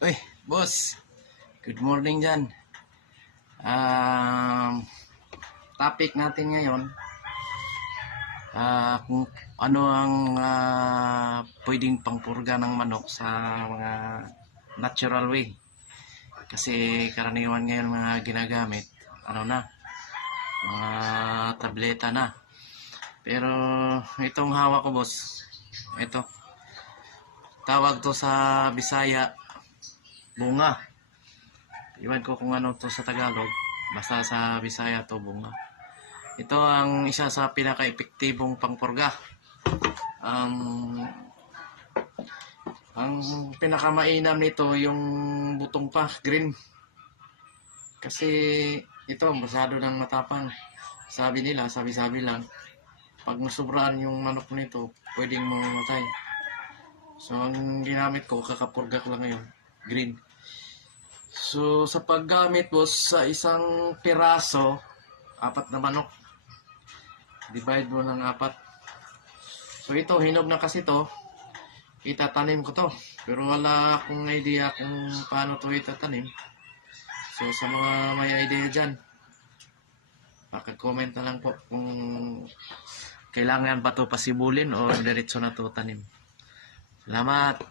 Uy, boss. Good morning dyan. Um, topic natin ngayon, ah kung ano ang ah, pwedeng pangpurga ng manok sa mga natural way. Kasi karaniwan ngayon mga ginagamit, ano na, mga tableta na. Pero itong hawak ko boss, ito, tawag to sa Bisaya, bunga. Iwan ko kung ano to sa Tagalog. Basta sa Bisaya to bunga. Ito ang isa sa pinaka-epektibong pangpurga. Um, ang pinakamainam nito yung butong pa, green. Kasi ito, masyado ng matapang. Sabi nila, sabi-sabi lang, pag nasubraan yung manok nito, pwedeng mamatay. So, ang ginamit ko, kakapurga ko lang ngayon, green. So, sa paggamit mo sa isang piraso, apat na manok. Divide mo ng apat. So, ito, hinog na kasi to. Itatanim ko to. Pero wala akong idea kung paano to itatanim. So, sa mga may idea dyan, paka-comment na lang po kung kailangan ba to pasibulin o diretso na to tanim. Salamat!